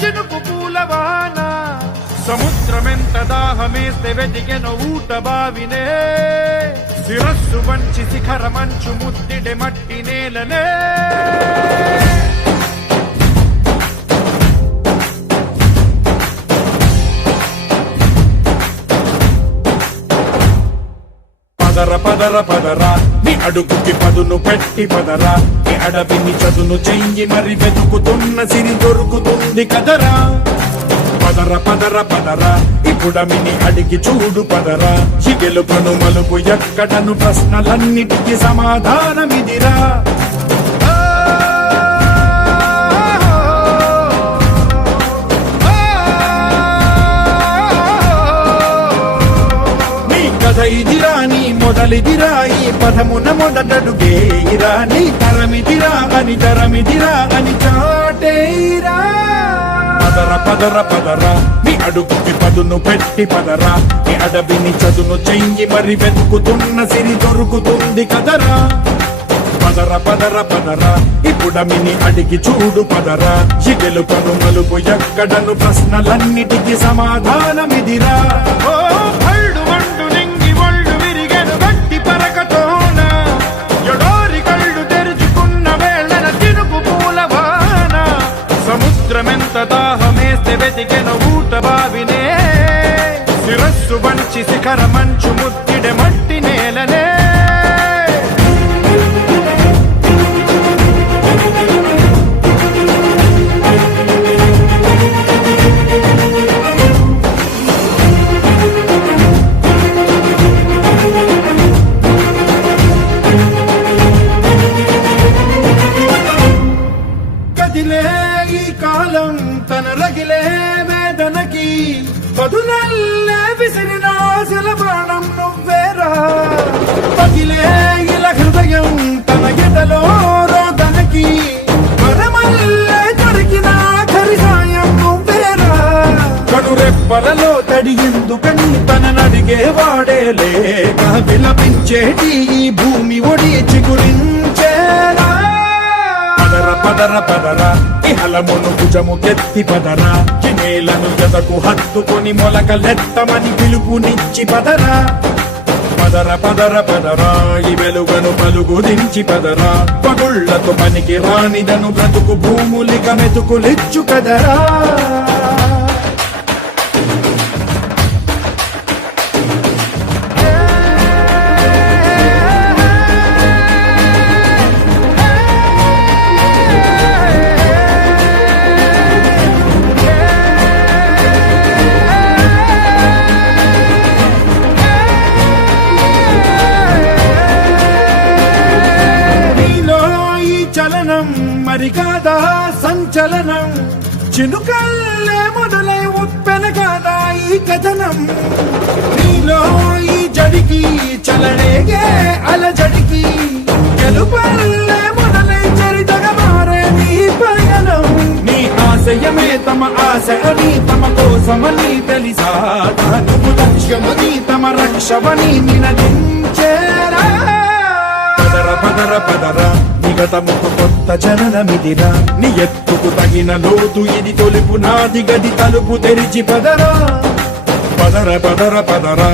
చినుకు పూలవాన సముద్రమెంత దాహమేస్తే వెతికెన ఊట బావినే శిరస్సు వంచి శిఖర మంచు ముద్దిడే మట్టి నేలనే పదర పదర పదరా నీ అడుగుకి పదును పెట్టి పదరా నీ అడవిని చదును చెయ్యి మరి వెతుకుతున్న సిరి దొరుకుతుంది కదరా పదర పదర పదరా ఇప్పుడమిని అడిగి చూడు పదరా ఈ గెలుపను మలుపు ఎక్కడను ప్రశ్నలన్నిటికీ సమాధానమిదిరా ఇదిరా నీ మొదలిదిరా ఈ పదమున మొదటడుగేయిరా నీ తరమిదిరా అని చాటేరా పదర పదర పదరా నీ అడుగుకి పదును పెట్టి పదరా నీ అడవిని చదును చెయ్యి మరి వెతుకుతున్న సిరి దొరుకుతుంది కదరా పదర పదర పదరా ఇప్పుడమిని అడిగి చూడు పదరా ఈ గెలుపను మలుపు ఎక్కడను ప్రశ్నలన్నిటికీ సమాధానమిదిరా సముద్రమెంత దాహమేస్తే వెతికెన ఊట బావినే శిరస్సు వంచి శిఖర మంచు ముద్దిడే మట్టి నేలనే ఈ కాలం తన రగిలే వేదనకి పదునల్లే విసిరిన ఆశల బాణం నువ్వేరా పగిలే ఇలా హృదయం తన ఎదలో రోదనకి పరమల్లే దొరికిన ఆఖరి సాయం నువ్వేరా కడురెప్పలలో తడి ఎందుకని తననడిగే వాడేలే విలపించేటి ఈ భూమి ఒడి చిగురించేరా పదర పదరా ఇహలమును భుజము కెత్తి పదరా నేలను ఎదకు హత్తుకొని మొలకలెత్తమని పిలుపునిచ్చి పదరా పదర పదర పదరా ఈ వెలుగను పలుగు దించి పదరా పగుళ్లతో పనికి రానిదను బ్రతుకు భూములిక మెతుకులిచ్చు కదరా మరి కాదా సంచలనం చినుకల్లే మొదలై ఉప్పెన కాదా ఈ కథనం నీలో ఈ జడికి చలనేగే అలజడికి గెలుపల్లే మొదలై చరితగా మారే నీ పయనం నీ ఆశయమే తమ ఆశ అని తమ కోసమని తెలిసా నువ్వు లక్ష్యమని తమ రక్షమని నినదించేరా పదర పదర పదరా నిగతముకు కొత్త జననమిదిరా నీ ఎత్తుకు తగిన లోతు ఇది తొలుపు నాది గది తలుపు తెరిచి పదరా పదర పదర పదరా